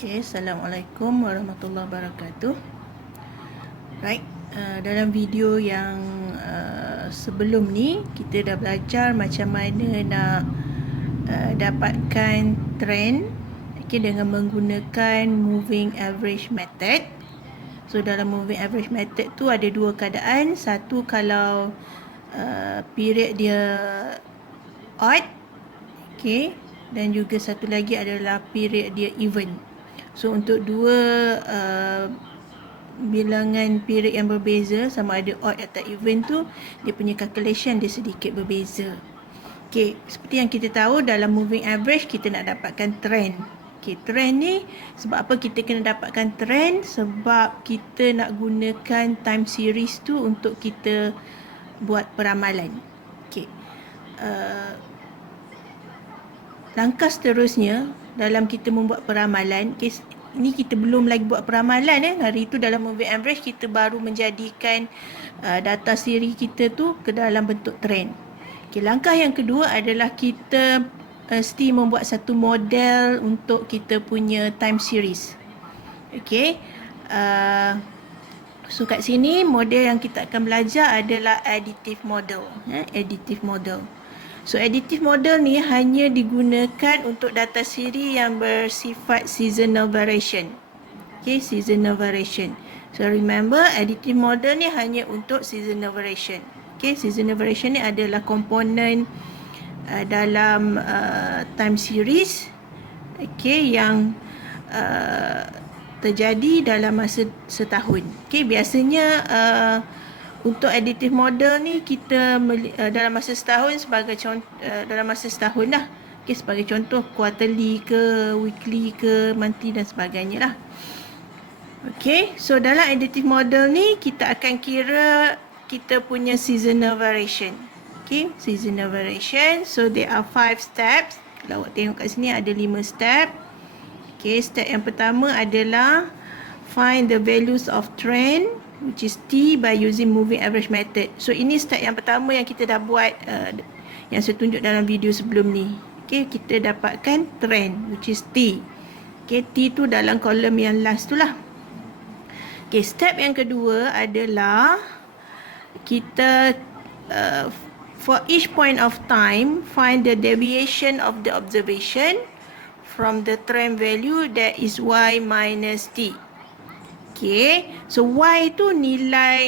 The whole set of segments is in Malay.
Okay, Assalamualaikum warahmatullahi wabarakatuh. Right, dalam video yang sebelum ni kita dah belajar macam mana nak dapatkan trend, okay, dengan menggunakan moving average method. So dalam moving average method tu ada dua keadaan. Satu kalau period dia odd, okay, dan juga satu lagi adalah period dia even. So untuk dua bilangan period yang berbeza, sama ada odd atau even tu, dia punya calculation dia sedikit berbeza. Okay, seperti yang kita tahu dalam moving average kita nak dapatkan trend. Okay, trend ni sebab apa kita kena dapatkan trend? Sebab kita nak gunakan time series tu untuk kita buat peramalan. Okay, langkah seterusnya dalam kita membuat peramalan, okay, ini kita belum lagi buat peramalan. Hari tu dalam moving average kita baru menjadikan data siri kita tu ke dalam bentuk trend. Okay, langkah yang kedua adalah kita mesti membuat satu model untuk kita punya time series. Okay, so kat sini model yang kita akan belajar adalah additive model. Additive model. So additive model ni hanya digunakan untuk data siri yang bersifat seasonal variation. Okay, seasonal variation. So remember, additive model ni hanya untuk seasonal variation. Okay, seasonal variation ni adalah komponen dalam time series, okay, yang terjadi dalam masa setahun. Okay, biasanya untuk additive model ni kita dalam masa setahun sebagai contoh, dalam masa setahun lah. Okay, sebagai contoh quarterly ke, weekly ke, monthly dan sebagainya lah. Okay, so dalam additive model ni kita akan kira kita punya seasonal variation. Okay, seasonal variation. So there are 5 steps. Kalau awak tengok kat sini ada 5 step. Okay, step yang pertama adalah find the values of trend, which is T, by using moving average method. So ini step yang pertama yang kita dah buat, yang saya tunjuk dalam video sebelum ni. Okay, kita dapatkan trend, which is T. Okay, T tu dalam kolom yang last tu lah. Okay, step yang kedua adalah kita for each point of time find the deviation of the observation from the trend value, that is Y minus T. Okay, so Y tu nilai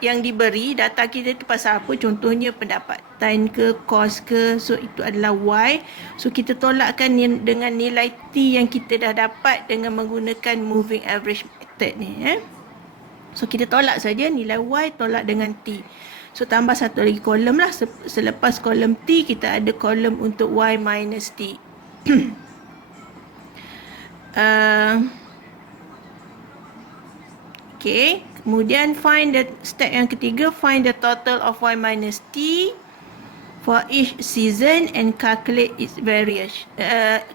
yang diberi, data kita tu pasal apa, contohnya pendapatan ke, kos ke, so itu adalah Y. So kita tolakkan dengan nilai T yang kita dah dapat dengan menggunakan moving average method ni. So kita tolak saja nilai Y, tolak dengan T. So tambah satu lagi kolom lah, selepas kolom T kita ada kolom untuk Y minus T. Okay, kemudian find the step yang ketiga, find the total of Y minus T for each season and calculate its variation,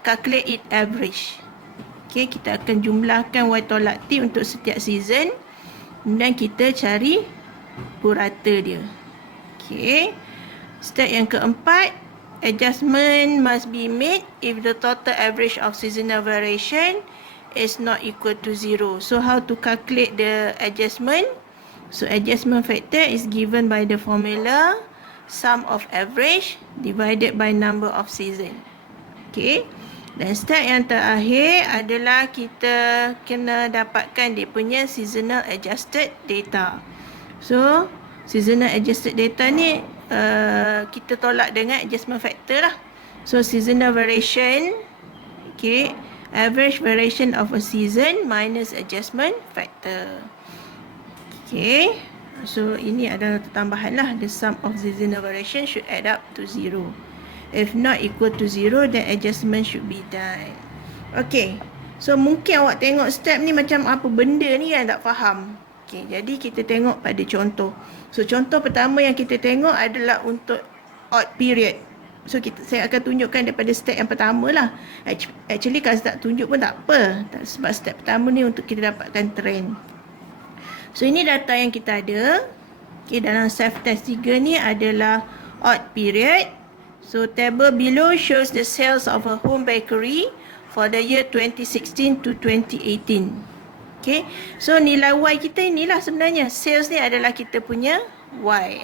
calculate its average. Okay, kita akan jumlahkan Y tolak T untuk setiap season, kemudian kita cari purata dia. Okay, step yang keempat, adjustment must be made if the total average of seasonal variation is not equal to 0. So how to calculate the adjustment? So adjustment factor is given by the formula sum of average divided by number of season. Okay, dan step yang terakhir adalah kita kena dapatkan dia punya seasonal adjusted data. So seasonal adjusted data ni kita tolak dengan adjustment factor lah. So seasonal variation, okay, average variation of a season minus adjustment factor. Okay, so ini adalah tambahan lah. The sum of seasonal variation should add up to 0. If not equal to 0, then adjustment should be done. Okay, so mungkin awak tengok step ni macam apa benda ni yang tak faham. Okay, jadi kita tengok pada contoh. So contoh pertama yang kita tengok adalah untuk odd period. So saya akan tunjukkan daripada step yang pertama lah. Actually kalau tak tunjuk pun tak apa, sebab step pertama ni untuk kita dapatkan trend. So ini data yang kita ada. Okay, dalam self test 3 ni adalah odd period. So table below shows the sales of a home bakery for the year 2016 to 2018. Okay, so nilai Y kita inilah sebenarnya. Sales ni adalah kita punya Y.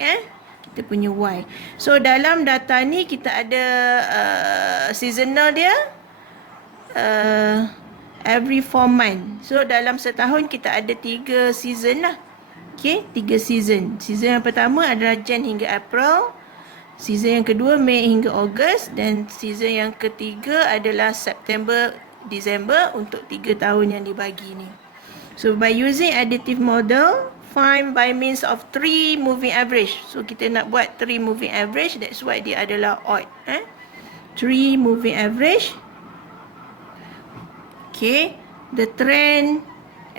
Kita punya Y. So dalam data ni kita ada seasonal dia every 4 month. So dalam setahun kita ada 3 season lah. Okay, 3 season. Season yang pertama adalah Jan hingga April. Season yang kedua Mei hingga Ogos. Dan season yang ketiga adalah September, December untuk 3 tahun yang dibagi ni. So by using additive model, find by means of 3 moving average. So kita nak buat 3 moving average, that's why dia adalah odd. 3 moving average. Okay, the trend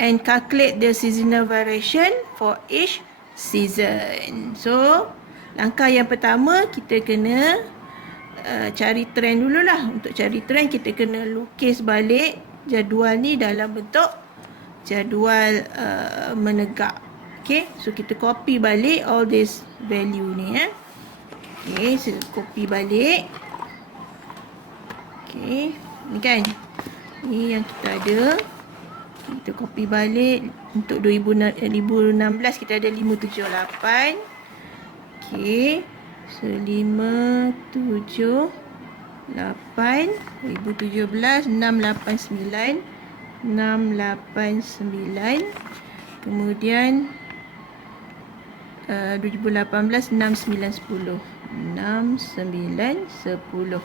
and calculate the seasonal variation for each season. So langkah yang pertama kita kena cari trend dululah. Untuk cari trend kita kena lukis balik jadual ni dalam bentuk jadual menegak. Okay, so kita copy balik all this value ni. Okay, so copy balik. Okay, ni kan, ni yang kita ada. Kita copy balik. Untuk 2016 kita ada 578. Okay, so 578 2017 689 689, kemudian 2018 6910 6910.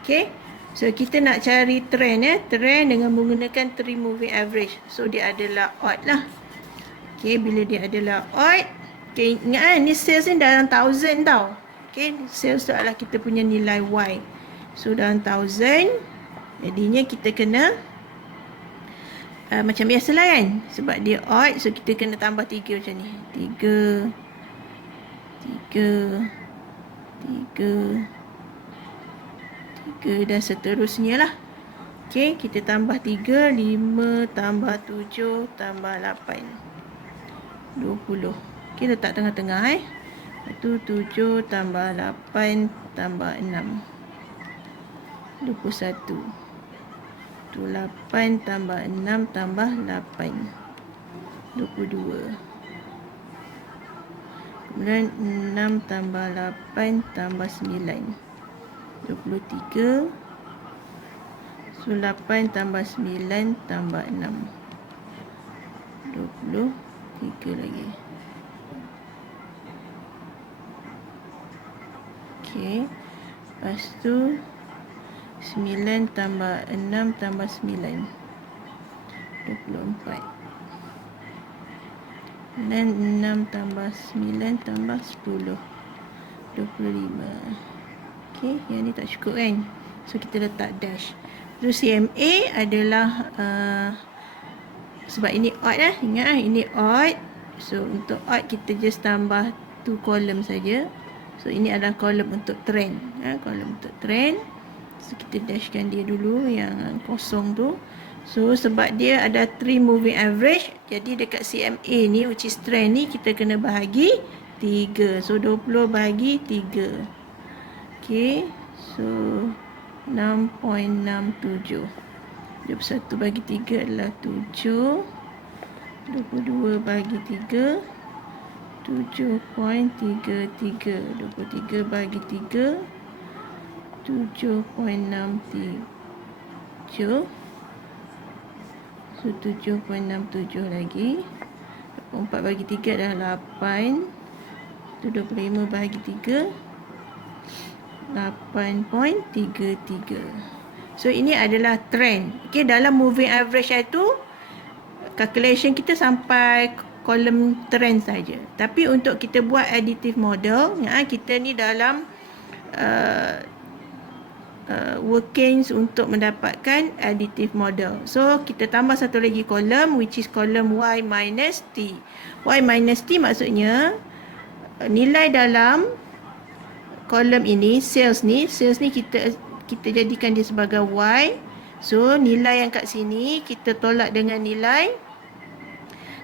Okay, so kita nak cari trend trend dengan menggunakan 3 moving average. So dia adalah odd lah. Okay, bila dia adalah odd, okay, ingat ni sales ni dalam 1000 tau. Okay, sales tu adalah kita punya nilai Y. So dalam 1000, jadinya kita kena macam biasa lah kan, sebab dia odd, so kita kena tambah 3 macam ni. 3 dan seterusnya lah. Okay, kita tambah 3, 5 tambah 7 tambah 8, 20. Okay, letak tengah-tengah 7 tambah 8 tambah 6, 21. 8 tambah 6 tambah 8, 22. Kemudian 6 tambah 8 tambah 9, 23. So 8 tambah 9 tambah 6, 23 lagi. Okay, lepas tu 9 tambah 6 tambah 9, 24. Dan 6 tambah 9 tambah 10, 25. Okay, yang ni tak cukup kan, so kita letak dash. Terus CMA adalah sebab ini odd ingat ini odd. So untuk odd kita just tambah 2 column saja. So ini adalah kolom untuk trend, kolom untuk trend. So kita dashkan dia dulu yang kosong tu. So sebab dia ada 3 moving average, jadi dekat CMA ni, which is trend ni, kita kena bahagi 3. So 20 bahagi 3. Okay, so 6.67. 21 bagi 3 adalah 7. 22 bagi 3 7.33. 23 bagi 3 7.67. So 7.67 lagi. 4 bagi 3 adalah 8. 25 bagi 3 8.33. So ini adalah trend. Okay, dalam moving average itu calculation kita sampai kolom trend saja. Tapi untuk kita buat additive model, kita ni dalam workings untuk mendapatkan additive model. So kita tambah satu lagi kolom, which is kolom Y minus T. Y minus T maksudnya nilai dalam kolom ini, sales ni kita jadikan dia sebagai Y. So nilai yang kat sini kita tolak dengan nilai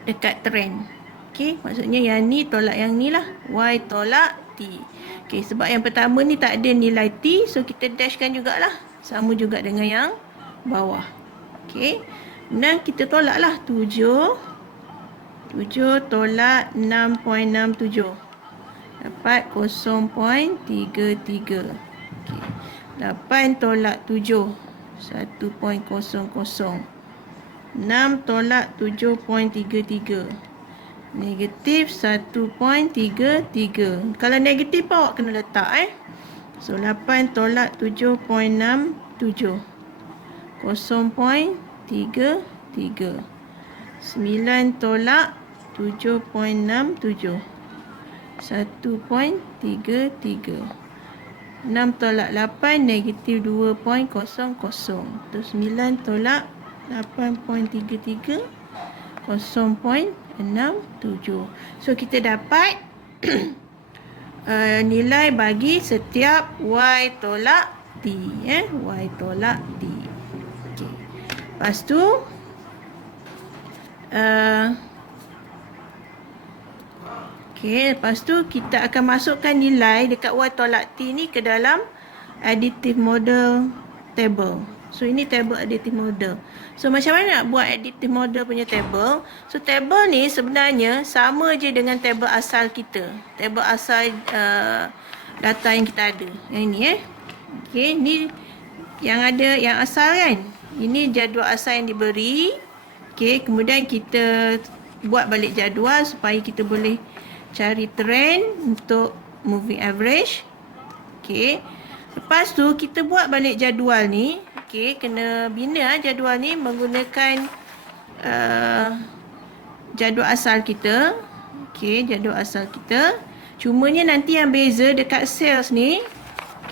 dekat trend. Okay, maksudnya yang ni tolak yang ni lah, Y tolak T. Okay, sebab yang pertama ni tak ada nilai T, so kita dashkan jugalah, sama juga dengan yang bawah. Okey. Kemudian kita tolaklah 7 tolak 6.67. Dapat 0.33. Okey. 8 tolak 7 1.00. 6 tolak 7.33. Negatif 1.33. Kalau negatif pun awak kena letak So 8 tolak 7.67. 0.33. 9 tolak 7.67. 1.33. 6 tolak 8 negatif 2.00. Terus 9 tolak 8.33 0.67. So kita dapat nilai bagi setiap y tolak t. Y tolak t. Okay. Lepas tu lepas tu kita akan masukkan nilai dekat y tolak t ni ke dalam additive model table. So ini table additive model. So macam mana nak buat additive model punya table? So table ni sebenarnya sama je dengan table asal kita. Table asal data yang kita ada. Yang ni Okey, ni yang ada yang asal kan. Ini jadual asal yang diberi. Okey, kemudian kita buat balik jadual supaya kita boleh cari trend untuk moving average. Okey. Lepas tu kita buat balik jadual ni. Okey, kena bina jadual ni menggunakan jadual asal kita. Okey, jadual asal kita. Cumanya nanti yang beza dekat sales ni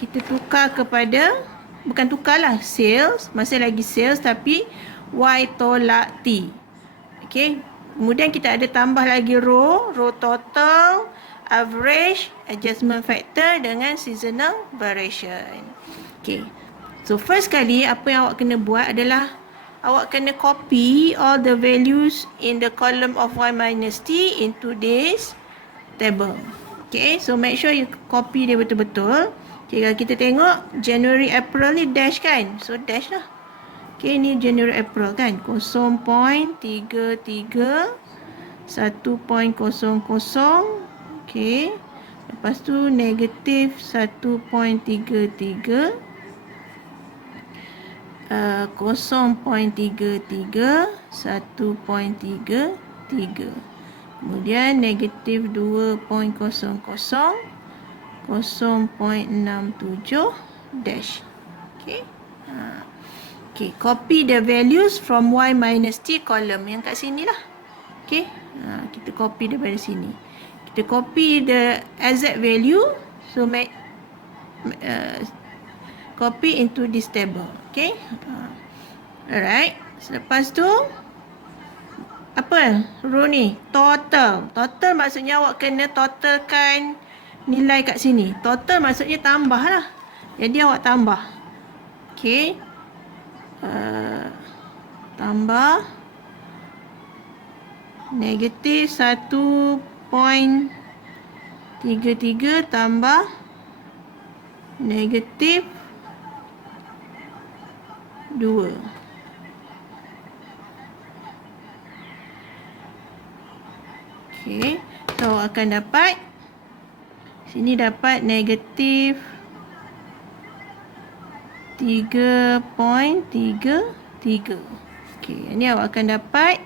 kita tukar kepada, bukan tukarlah, sales, masih lagi sales tapi y tolak t. Okey. Kemudian kita ada tambah lagi row total, average, adjustment factor dengan seasonal variation. Okay. So first kali apa yang awak kena buat adalah awak kena copy all the values in the column of y minus t into this table. Okay. So make sure you copy dia betul-betul. Okay, kalau kita tengok January, April ni dash kan. So dash lah. Okay, ni January, April kan. 0.33 1.00. Okay. Lepas tu negatif 1.33 0.33 1.33. Kemudian negatif 2.00 0.67 dash. Okay. Okay, copy the values from y minus t column yang kat sini lah. Okay, kita copy daripada sini. Kita copy the exact value, so make copy into this table. Okay, alright. Selepas tu apa row ni? Total. Total maksudnya awak kena totalkan nilai kat sini. Total maksudnya tambah lah. Jadi awak tambah. Okay. Tambah negatif 1.33 tambah negatif 2. Okay. So akan dapat sini dapat negatif 3.33. Okey, ini awak akan dapat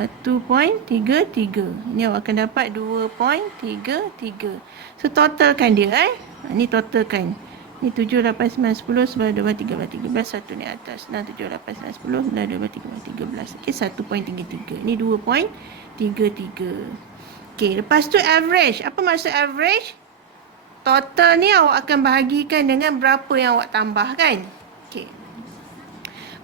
.33. Ini awak akan dapat 2.33. So totalkan dia Ini totalkan. Ini 7, 8, 9, 10, 11, 12, 13, 13. Satu ni atas. 6, 7, 8, 9, 10, 9, 12, 13, 13. Okey, 1.33. Ini 2.33. Okey, lepas tu average. Apa maksud average? Total ni awak akan bahagikan dengan berapa yang awak tambah kan? Okey.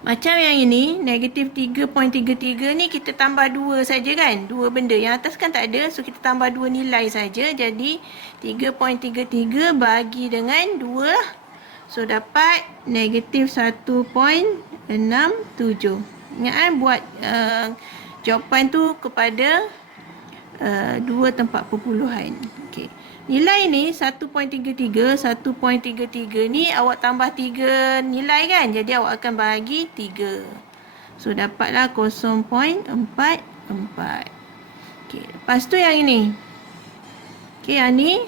Macam yang ini, negatif 3.33 ni kita tambah 2 saja kan? 2 benda. Yang atas kan tak ada. So, kita tambah 2 nilai saja. Jadi, 3.33 bagi dengan 2 lah. So, dapat negatif 1.67. Ingat buat jawapan tu kepada 2 tempat perpuluhan. Okey. Nilai ni 1.33. 1.33 ni awak tambah 3 nilai kan? Jadi awak akan bahagi 3. So dapatlah 0.44. Okey, lepas tu yang ini. Okey, yang ni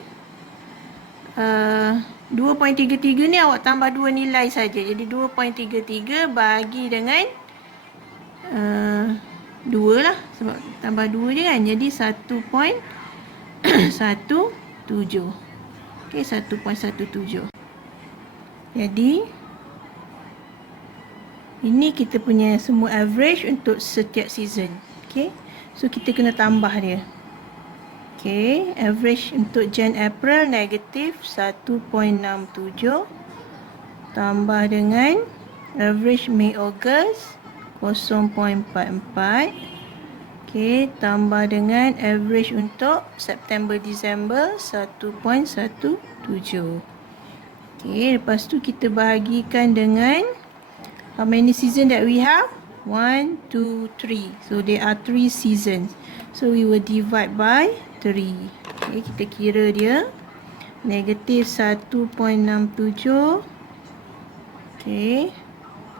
2.33 ni awak tambah 2 nilai saja. Jadi 2.33 bahagi dengan 2 lah, sebab tambah 2 je kan. Jadi 1.17. Okey, 1.17. Jadi ini kita punya semua average untuk setiap season. Okey, so kita kena tambah dia. Okey, average untuk Jan April negatif 1.67 tambah dengan average Mei Ogos 0.44. Okey, tambah dengan average untuk September Disember 1.17. Okey, lepas tu kita bahagikan dengan how many season that we have? 1, 2, 3. So there are 3 seasons. So we will divide by 3. Okay, kita kira dia. Negatif 1.67. Okay.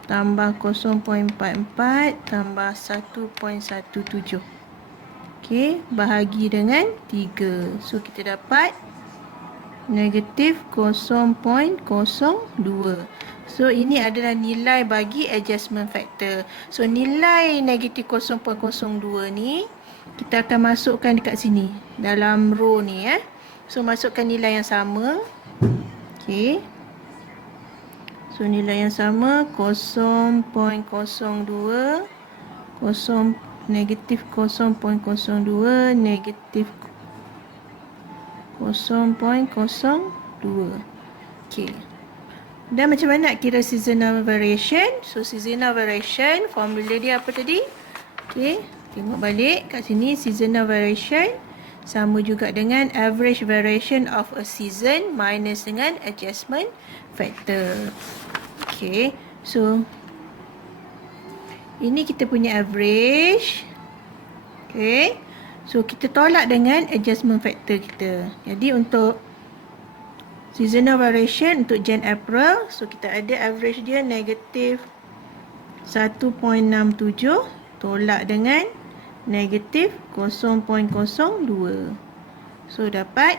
Tambah 0.44. Tambah 1.17. Okay. Bahagi dengan 3. So kita dapat negatif 0.02. So ini adalah nilai bagi adjustment factor. So nilai negatif 0.02 ni kita akan masukkan dekat sini dalam row ni . So masukkan nilai yang sama. Okey. So nilai yang sama 0.02 negatif 0.02 negatif 0.02. Okey. Dan macam mana nak kira seasonal variation? So seasonal variation formula dia apa tadi? Okey, tengok balik kat sini. Seasonal variation sama juga dengan average variation of a season minus dengan adjustment factor. Okey, so ini kita punya average. Okey, so kita tolak dengan adjustment factor kita. Jadi untuk seasonal variation untuk Jan April, so kita ada average dia negatif 1.67 tolak dengan negatif 0.02. So dapat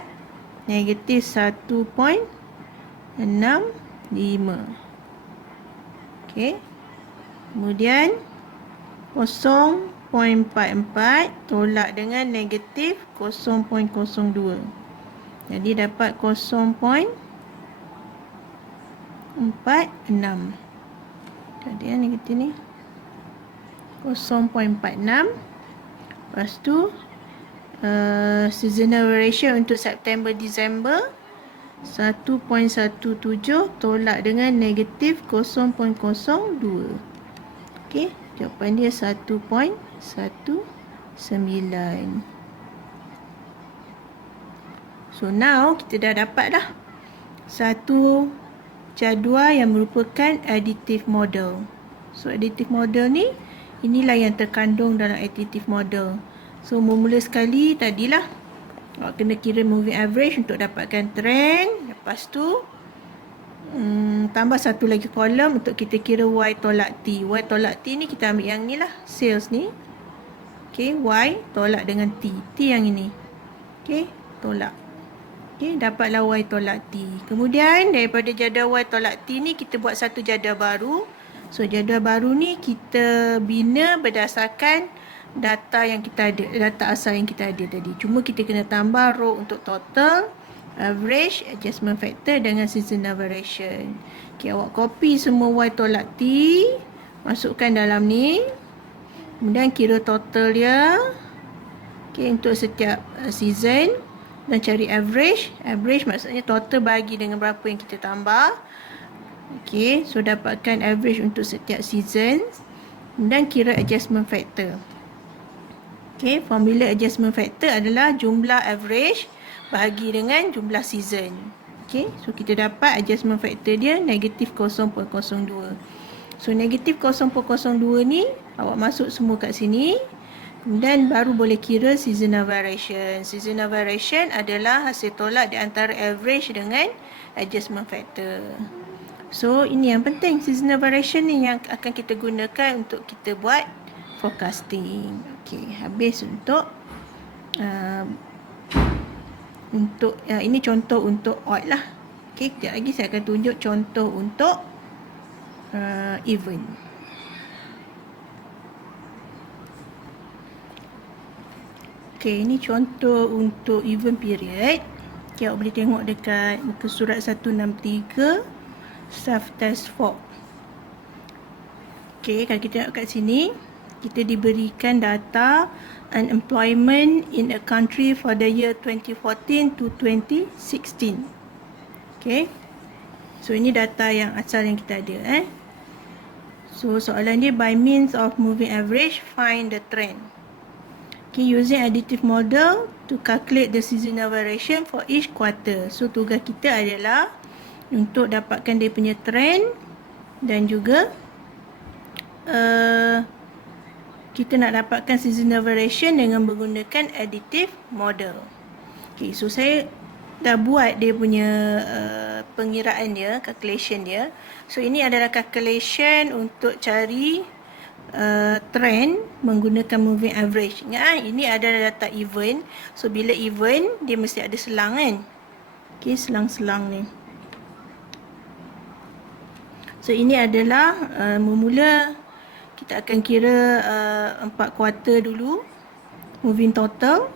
negatif 1.65. Okey. Kemudian 0.44 tolak dengan negatif 0.02. Jadi dapat 0.46. Tadi yang negatif ni 0.46. Lepas tu seasonal variation untuk September Disember 1.17 tolak dengan negatif 0.02. Okey, jawapan dia 1.19. So now kita dah dapat dah satu jadual yang merupakan additive model. So additive model ni inilah yang terkandung dalam additive model. So mula sekali tadilah awak kena kira moving average untuk dapatkan trend. Lepas tu tambah satu lagi kolom untuk kita kira Y tolak T. Y tolak T ni kita ambil yang ni lah, sales ni. Okay, Y tolak dengan T. T yang ini. Okay, tolak. Okay, dapatlah Y tolak T. Kemudian daripada jadual Y tolak T ni kita buat satu jadual baru. So jadual baru ni kita bina berdasarkan data yang kita ada, data asal yang kita ada tadi. Cuma kita kena tambah row untuk total, average, adjustment factor dengan seasonal variation. Okay, awak copy semua Y tolak T, masukkan dalam ni. Kemudian kira total dia. Okay, untuk setiap season. Dan cari average. Average maksudnya total bagi dengan berapa yang kita tambah. Okay, so dapatkan average untuk setiap season. Dan kira adjustment factor. Okay, formula adjustment factor adalah jumlah average bahagi dengan jumlah season. Okay, so kita dapat adjustment factor dia negatif 0.02. So negatif 0.02 ni awak masuk semua kat sini. Dan baru boleh kira seasonal variation. Seasonal variation adalah hasil tolak di antara average dengan adjustment factor. So, ini yang penting. Seasonal variation ni yang akan kita gunakan untuk kita buat forecasting. Okey, habis untuk ini contoh untuk odd lah. Okey, kejap lagi saya akan tunjuk contoh untuk event. Okey, ini contoh untuk event period. Okay, awak boleh tengok dekat muka surat 163 self test 4. Okey, kalau kita tengok kat sini, kita diberikan data unemployment in a country for the year 2014 to 2016. Okey. So ini data yang asal yang kita ada So soalan dia, by means of moving average find the trend. Okay, using additive model to calculate the seasonal variation for each quarter. So, tugas kita adalah untuk dapatkan dia punya trend dan juga kita nak dapatkan seasonal variation dengan menggunakan additive model. Okay, so saya dah buat dia punya pengiraan dia, calculation dia. So, ini adalah calculation untuk cari trend menggunakan moving average. Ingat ini adalah data event. So bila event dia mesti ada selang kan. Okey, selang-selang ni. So ini adalah memula kita akan kira 4 kuarter dulu. Moving total.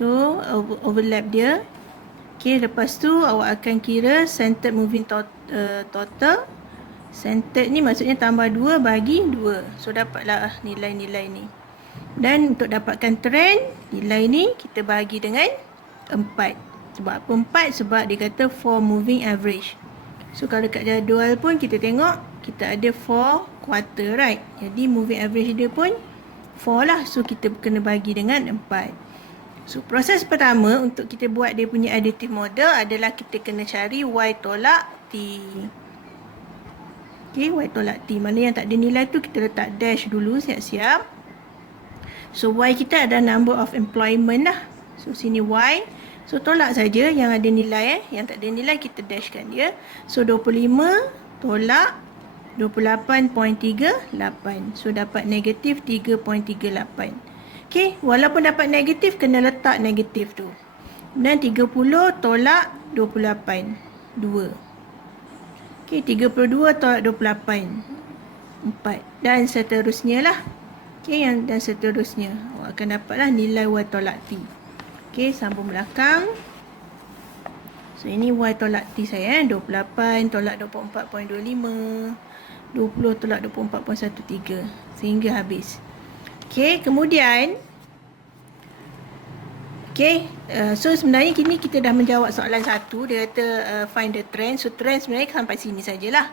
So overlap dia. Okey, lepas tu awak akan kira centered moving total. Centered ni maksudnya tambah 2 bagi 2. So dapatlah nilai-nilai ni. Dan untuk dapatkan trend, nilai ni kita bagi dengan 4. Sebab apa 4? Sebab dia kata for moving average. So kalau kat jadual pun kita tengok, kita ada 4 quarter, right? Jadi moving average dia pun 4 lah. So kita kena bagi dengan 4. So proses pertama untuk kita buat dia punya additive model adalah kita kena cari Y tolak T. Okay, Y tolak T. Mana yang tak ada nilai tu kita letak dash dulu siap-siap. So, Y kita ada number of employment lah. So, sini Y. So, tolak saja yang ada nilai Yang tak ada nilai kita dashkan dia. So, 25 tolak 28.38. So, dapat negatif 3.38. Okay, walaupun dapat negatif, kena letak negatif tu. Dan 30 tolak 28. 2. Okey, 32 tolak 28. 4. Dan seterusnya lah. Okey, dan seterusnya. Awak akan dapatlah nilai Y tolak T. Okey, sambung belakang. So, ini Y tolak T saya. 28 tolak 24.25. 20 tolak 24.13. Sehingga habis. Okey, kemudian. Okay, so sebenarnya kini kita dah menjawab soalan 1. Dia kata find the trend. So trend sebenarnya sampai sini sajalah.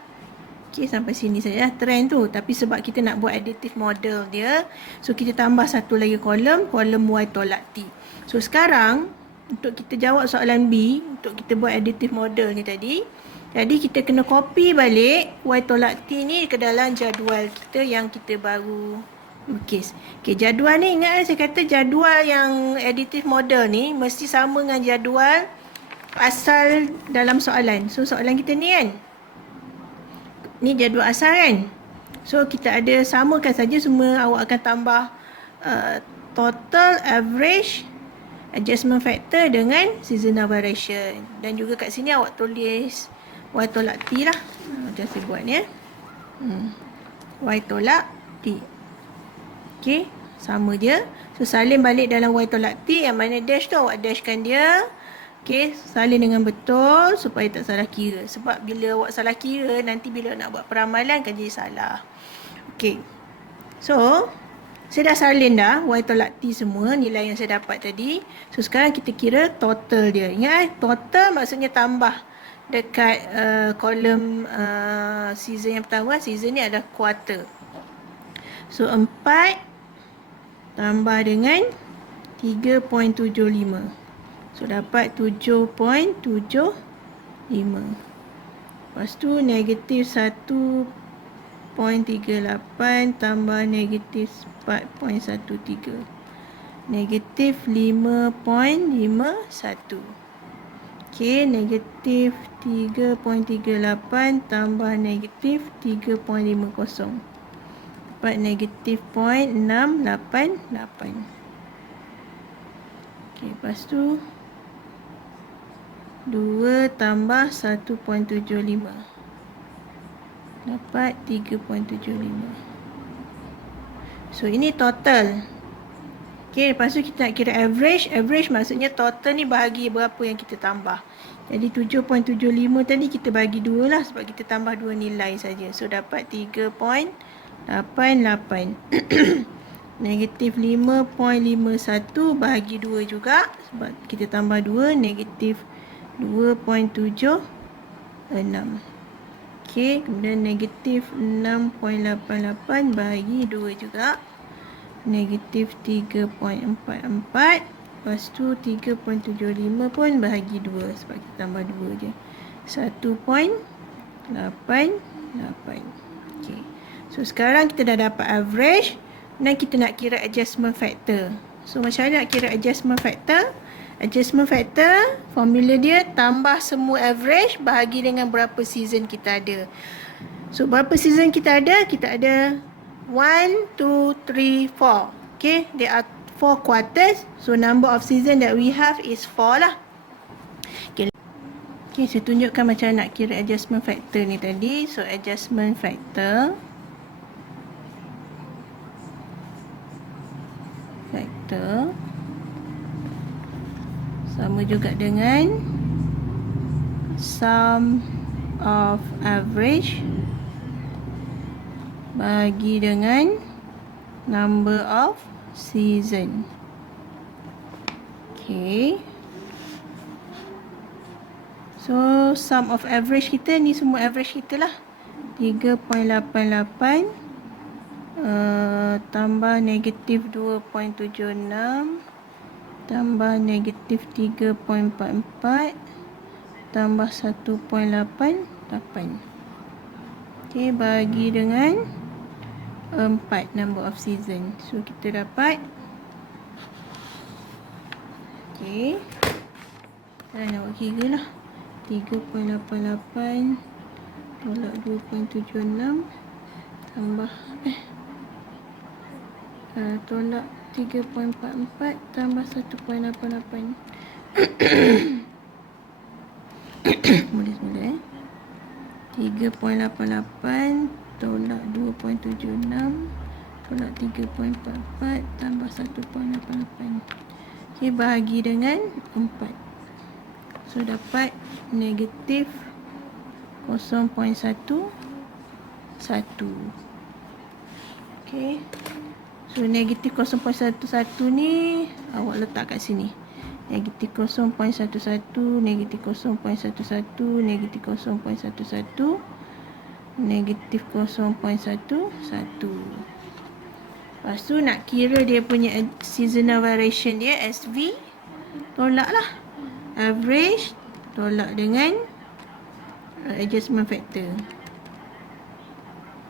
Okay, sampai sini saja trend tu. Tapi sebab kita nak buat additive model dia, so kita tambah satu lagi kolom Y tolak T. So sekarang untuk kita jawab soalan B, untuk kita buat additive model ni tadi, jadi kita kena copy balik Y tolak T ni ke dalam jadual kita yang kita baru lukis. Okay, jadual ni ingat saya kata jadual yang additive model ni mesti sama dengan jadual asal dalam soalan. So soalan kita ni kan, ni jadual asal kan. So kita ada samakan saja semua. Awak akan tambah total, average, adjustment factor dengan seasonal variation. Dan juga kat sini awak tulis Y tolak T lah. Macam saya buat ni Y tolak T. Okey, sama je. So salin balik dalam Y tolak T. Yang mana dash tu awak dashkan dia. Okey, salin dengan betul supaya tak salah kira. Sebab bila awak salah kira, nanti bila nak buat peramalan akan jadi salah. Okey. So, saya dah salin dah Y tolak T semua nilai yang saya dapat tadi. So sekarang kita kira total dia. Ingat total maksudnya tambah dekat kolom season yang pertama. Season ni adalah quarter. So 4 tambah dengan 3.75. So dapat 7.75. Lepas tu negatif 1.75. 5.38 tambah negatif 4.13. Negatif 5.51. Okey, negatif 3.38 tambah negatif 3.50. Dapat negatif 0.688. Okey, lepas tu 2 tambah 1.75. Dapat 3.75. So, ini total. Okey, lepas tu kita nak kira average. Average maksudnya total ni bahagi berapa yang kita tambah. Jadi 7.75 tadi kita bagi 2 lah sebab kita tambah 2 nilai saja. So, dapat 3.88. Negatif 5.51 bahagi 2 juga sebab kita tambah 2, negatif 2.76. Okey, kemudian negatif 6.88 bahagi 2 juga, negatif 3.44. Lepas tu 3.75 pun bahagi 2 sebab kita tambah 2 je, 1.88. Okey, so sekarang kita dah dapat average dan kita nak kira adjustment factor. So macam mana nak kira adjustment factor? Adjustment factor, formula dia tambah semua average bahagi dengan berapa season kita ada. So berapa season kita ada? Kita ada 1, 2, 3, 4. Okay, there are 4 quarters. So number of season that we have is 4 lah. Okay, saya tunjukkan macam nak kira adjustment factor ni tadi. So adjustment factor sama juga dengan sum of average bagi dengan number of season. Okay, so sum of average kita ni semua average kita lah. 3.88 tambah negatif 2.76 tambah negatif 3.44 tambah 1.88. Okay, bagi dengan 4 number of season. So kita dapat, okay, kita nak buat kira lah. 3.88 tolak 2.76 tambah tolak 3.44 tambah 1.88. Boleh 3.88 tolak 2.76 tolak 3.44 tambah 1.88. Okay, bahagi dengan 4. So dapat negatif 0.11. Okay, so negatif 0.11 ni awak letak kat sini. Negatif 0.11, negatif 0.11, negatif 0.11, negatif 0.11. Lepas tu nak kira dia punya seasonal variation dia, SV, tolak lah average tolak dengan adjustment factor.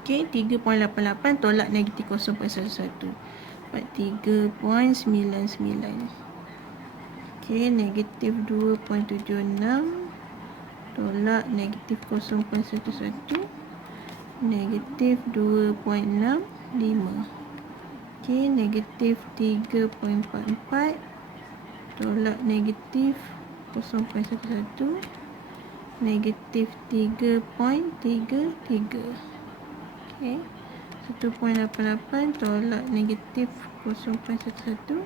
Okay, 3.88 tolak negatif 0.11, dapat 3.99. Okay, negatif 2.76 tolak negatif 0.11, negatif 2.65. Okay, negatif 3.44 tolak negatif 0.11, negatif 3.33. Okay, 1.88 tolak negatif 0.11,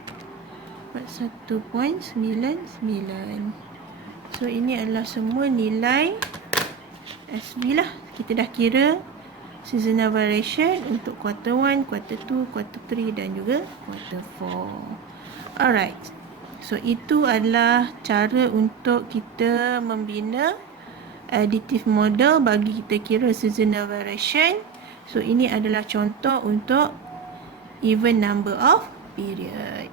dapat 1.99. So ini adalah semua nilai SV lah. Kita dah kira seasonal variation untuk quarter 1, quarter 2, quarter 3 dan juga quarter 4. Alright, so itu adalah cara untuk kita membina additive model bagi kita kira seasonal variation. So ini adalah contoh untuk even number of period.